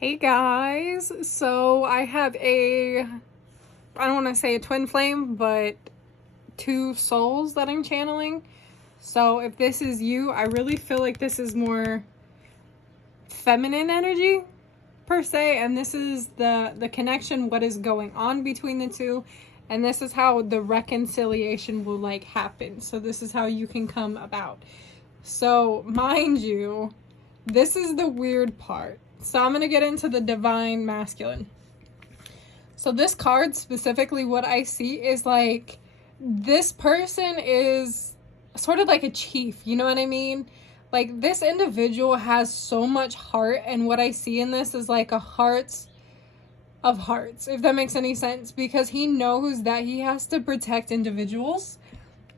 Hey guys, so I have I don't want to say a twin flame, but two souls that I'm channeling. So if this is you, I really feel like this is more feminine energy per se, and this is the connection, what is going on between the two, and this is how the reconciliation will happen. So this is how you can come about. So mind you, this is the weird part. So I'm going to get into the divine masculine. So this card specifically, what I see is this person is sort of like a chief, you know what I mean? Like this individual has so much heart, and what I see in this is like a hearts of hearts, if that makes any sense, because he knows that he has to protect individuals.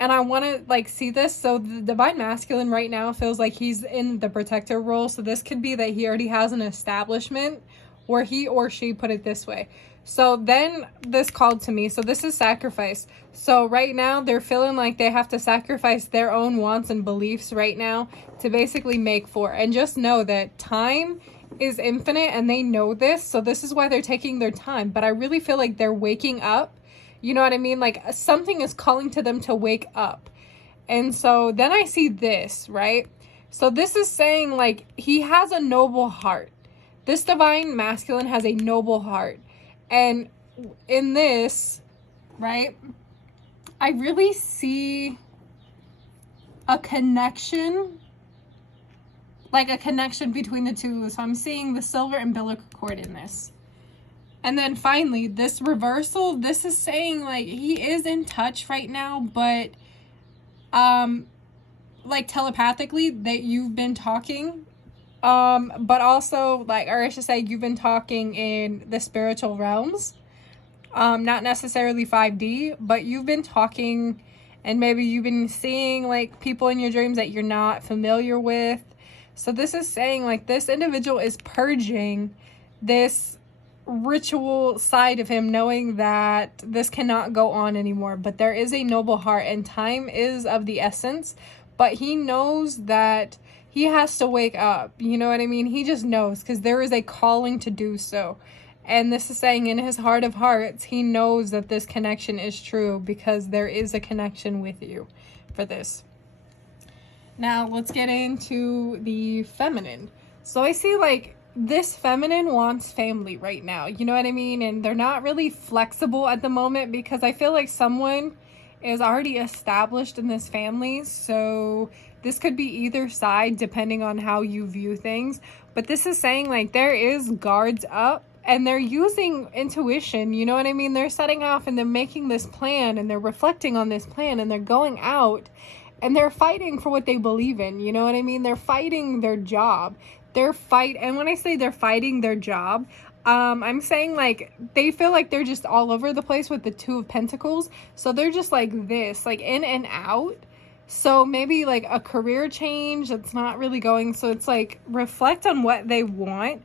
And I want to see this. So the divine masculine right now feels like he's in the protector role. So this could be that he already has an establishment, or he or she, put it this way. So then this called to me. So this is sacrifice. So right now they're feeling like they have to sacrifice their own wants and beliefs right now to basically make for. And just know that time is infinite, and they know this. So this is why they're taking their time. But I really feel like they're waking up. You know what I mean? Like something is calling to them to wake up. And so then I see this, right? So this is saying like he has a noble heart. This divine masculine has a noble heart. And in this, right, I really see a connection, like a connection between the two. So I'm seeing the silver umbilical cord in this. And then finally, this reversal, this is saying like he is in touch right now, but like telepathically that you've been talking, but also or I should say you've been talking in the spiritual realms, not necessarily 5D, but you've been talking, and maybe you've been seeing like people in your dreams that you're not familiar with. So this is saying like this individual is purging this ritual side of him, knowing that this cannot go on anymore. But there is a noble heart, and time is of the essence, but he knows that he has to wake up, you know what I mean? He just knows, because there is a calling to do so. And this is saying in his heart of hearts, he knows that this connection is true, because there is a connection with you for this. Now let's get into the feminine. So I see like this feminine wants family right now, you know what I mean? And they're not really flexible at the moment, because I feel like someone is already established in this family. So this could be either side depending on how you view things. But this is saying like there is guards up, and they're using intuition, you know what I mean? They're setting off and they're making this plan, and they're reflecting on this plan, and they're going out and they're fighting for what they believe in, you know what I mean? They're fighting their job. And when I say they're fighting their job, I'm saying like they feel like they're just all over the place with the Two of Pentacles. So they're just like this, like in and out. So maybe like a career change that's not really going. So it's like reflect on what they want.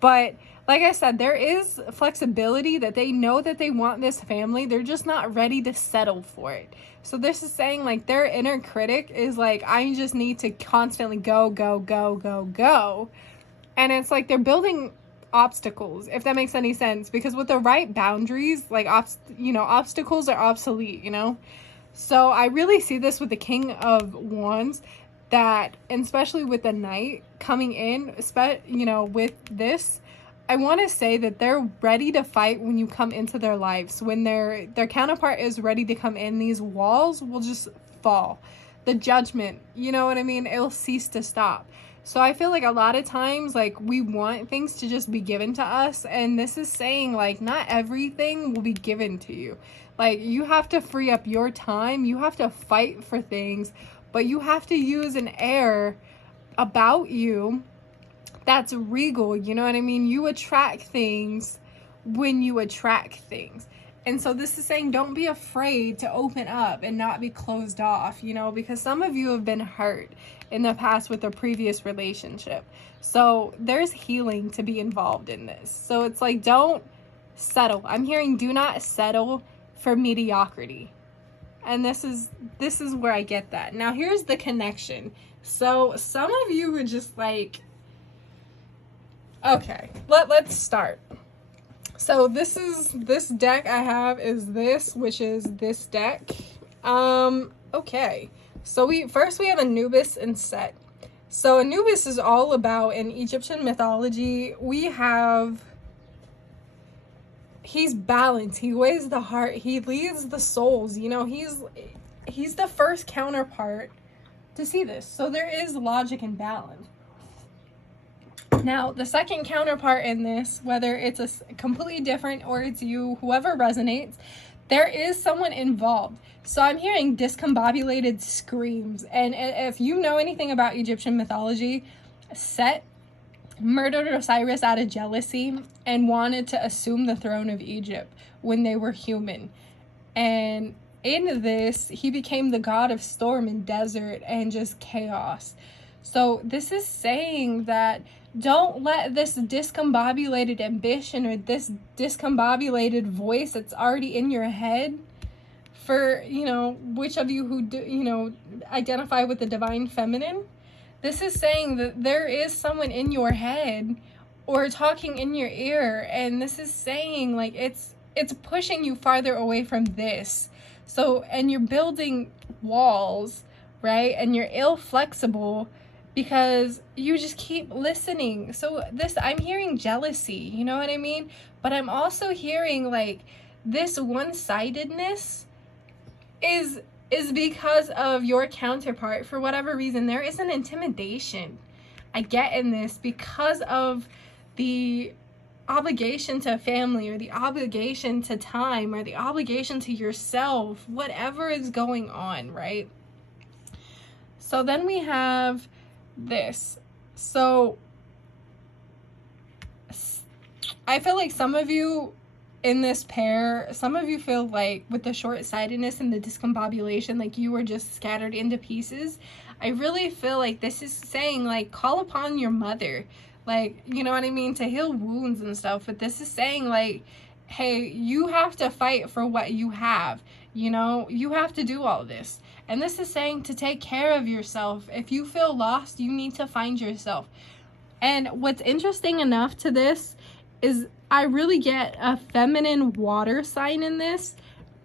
But like I said, there is flexibility, that they know that they want this family. They're just not ready to settle for it. So this is saying like their inner critic is like, I just need to constantly go, go, go, go, go. And it's like they're building obstacles, if that makes any sense, because with the right boundaries, like obstacles are obsolete, you know? So I really see this with the King of Wands, that, and especially with the Knight coming in, with this, I want to say that they're ready to fight when you come into their lives. When their counterpart is ready to come in, these walls will just fall. The judgment, you know what I mean? It'll cease to stop. So I feel like a lot of times, like, we want things to just be given to us. And this is saying, like, not everything will be given to you. Like, you have to free up your time. You have to fight for things. But you have to use an air about you that's regal, you know what I mean? You attract things when you attract things. And so this is saying don't be afraid to open up and not be closed off, you know, because some of you have been hurt in the past with a previous relationship. So there's healing to be involved in this. So it's like, don't settle. I'm hearing do not settle for mediocrity. And this is where I get that. Now here's the connection. So some of you would just like, Okay, let's start. So this deck I have is this, which is this deck. Okay. So we have Anubis and Set. So Anubis is all about, in Egyptian mythology, he's balanced, he weighs the heart, he leads the souls, you know, he's the first counterpart to see this. So there is logic and balance. Now, the second counterpart in this, whether it's a completely different or it's you, whoever resonates, there is someone involved. So I'm hearing discombobulated screams. And if you know anything about Egyptian mythology, Set murdered Osiris out of jealousy and wanted to assume the throne of Egypt when they were human. And in this, he became the god of storm and desert and just chaos. So this is saying that don't let this discombobulated ambition or this discombobulated voice that's already in your head, for, you know, which of you who do, you know, identify with the divine feminine, this is saying that there is someone in your head or talking in your ear, and this is saying like it's pushing you farther away from this. So, and you're building walls, right? And you're ill-flexible because you just keep listening. So this, I'm hearing jealousy, you know what I mean? But I'm also hearing like this one-sidedness is because of your counterpart. For whatever reason, there is an intimidation I get in this because of the obligation to family, or the obligation to time, or the obligation to yourself, whatever is going on, right? So then we have this. So I feel like some of you in this pair, some of you feel like with the short-sightedness and the discombobulation, like you were just scattered into pieces. I really feel like this is saying like call upon your mother, like, you know what I mean, to heal wounds and stuff. But this is saying like, hey, you have to fight for what you have, you know, you have to do all this. And this is saying to take care of yourself. If you feel lost, you need to find yourself. And what's interesting enough to this is I really get a feminine water sign in this.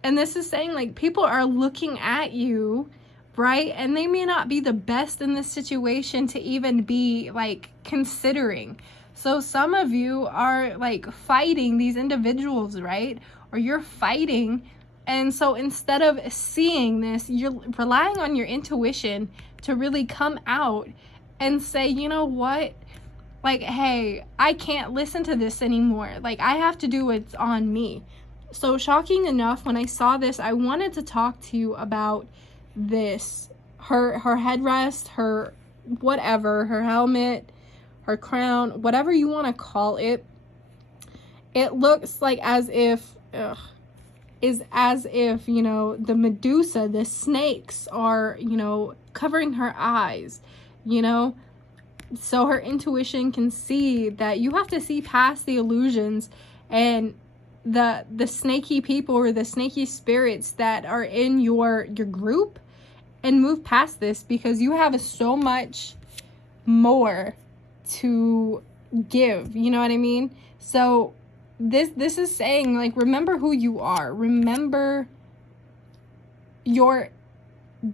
And this is saying like people are looking at you, right? And they may not be the best in this situation to even be like considering. So some of you are like fighting these individuals, right? Or you're fighting. And so instead of seeing this, you're relying on your intuition to really come out and say, you know what? Like, hey, I can't listen to this anymore. Like, I have to do what's on me. So shocking enough, when I saw this, I wanted to talk to you about this. Her headrest, her whatever, her helmet, her crown, whatever you want to call it. It looks like as if, you know, the Medusa, the snakes are, you know, covering her eyes, you know. So her intuition can see that you have to see past the illusions and the snaky people or the snaky spirits that are in your group, and move past this, because you have so much more to give, you know what I mean? So this is saying like, remember who you are, remember your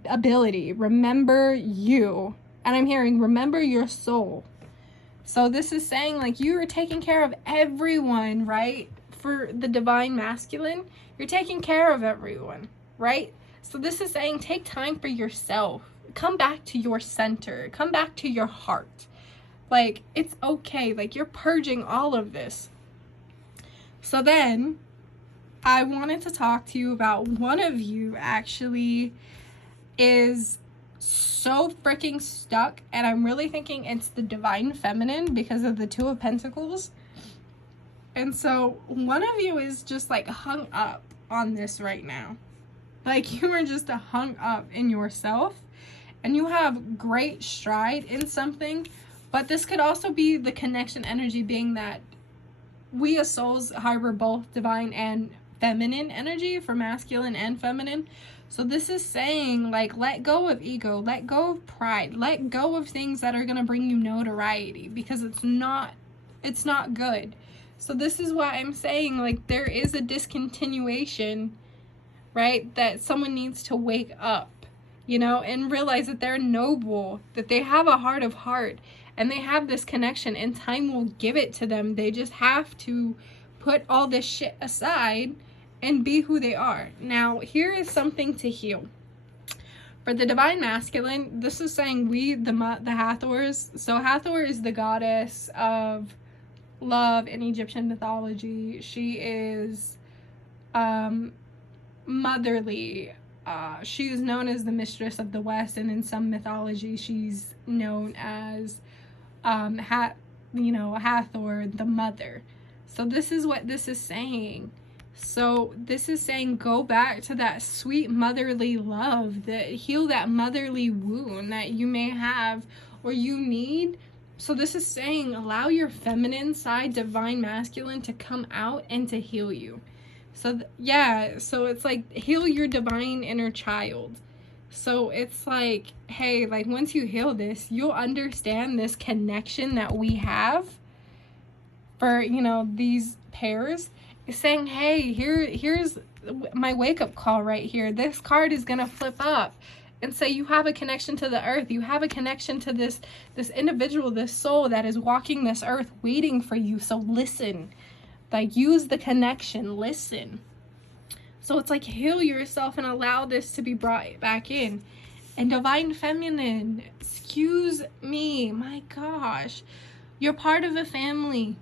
ability, remember you. And I'm hearing, remember your soul. So this is saying like you are taking care of everyone, right? For the divine masculine, you're taking care of everyone, right? So this is saying take time for yourself. Come back to your center. Come back to your heart. Like, it's okay. Like, you're purging all of this. So then I wanted to talk to you about one of you actually is so freaking stuck, and I'm really thinking it's the divine feminine because of the Two of Pentacles. And so one of you is just like hung up on this right now. Like, you are just hung up in yourself, and you have great stride in something. But this could also be the connection energy, being that we as souls harbor both divine and feminine energy, for masculine and feminine. So this is saying like, let go of ego, let go of pride, let go of things that are going to bring you notoriety, because it's not It's not good. So this is why I'm saying, like, there is a discontinuation, right? That someone needs to wake up, you know, and realize that they're noble, that they have a heart of heart, and they have this connection, and time will give it to them. They just have to put all this shit aside and be who they are. Now, here is something to heal. For the divine masculine, this is saying we, the Hathors. So Hathor is the goddess of love in Egyptian mythology. She is motherly. She is known as the mistress of the West, and in some mythology, she's known as Hathor, the mother. So this is what this is saying. So this is saying, go back to that sweet motherly love, that heal that motherly wound that you may have or you need. So this is saying, allow your feminine side, divine masculine, to come out and to heal you. So so it's like, heal your divine inner child. So it's like, hey, like, once you heal this, you'll understand this connection that we have for, these pairs. Is saying, hey, here's my wake-up call right here. This card is gonna flip up and say, you have a connection to the earth. You have a connection to this individual, this soul that is walking this earth waiting for you. So listen, like, use the connection, listen. So it's like, heal yourself and allow this to be brought back in. And divine feminine, excuse me, my gosh, you're part of a family.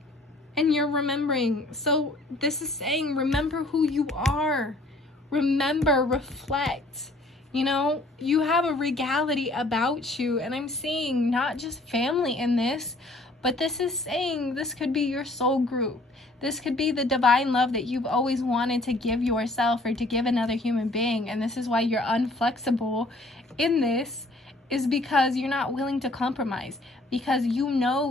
And you're remembering. So this is saying, remember who you are. Remember, reflect. You have a regality about you. And I'm seeing not just family in this, but this is saying this could be your soul group. This could be the divine love that you've always wanted to give yourself or to give another human being. And this is why you're unflexible in this, is because you're not willing to compromise. Because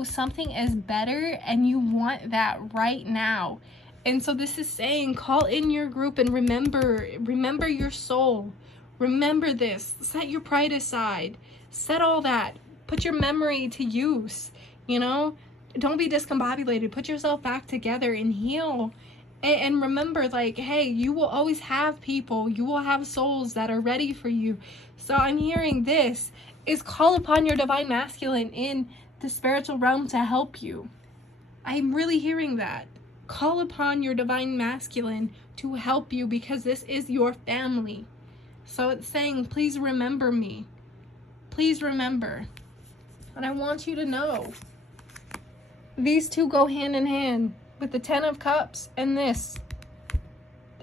something is better and you want that right now. And so this is saying, call in your group and remember your soul. Remember this. Set your pride aside. Set all that. Put your memory to use. Don't be discombobulated. Put yourself back together and heal. And remember, like, hey, you will always have people. You will have souls that are ready for you. So I'm hearing this is, call upon your divine masculine in the spiritual realm to help you. I'm really hearing that. Call upon your divine masculine to help you, because this is your family. So it's saying, please remember me. Please remember. And I want you to know, these two go hand in hand with the 10 of Cups and this.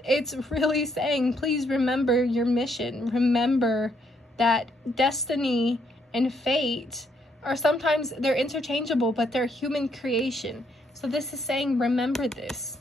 It's really saying, please remember your mission. Remember that destiny and fate are sometimes, they're interchangeable, but they're human creation. So this is saying, remember this.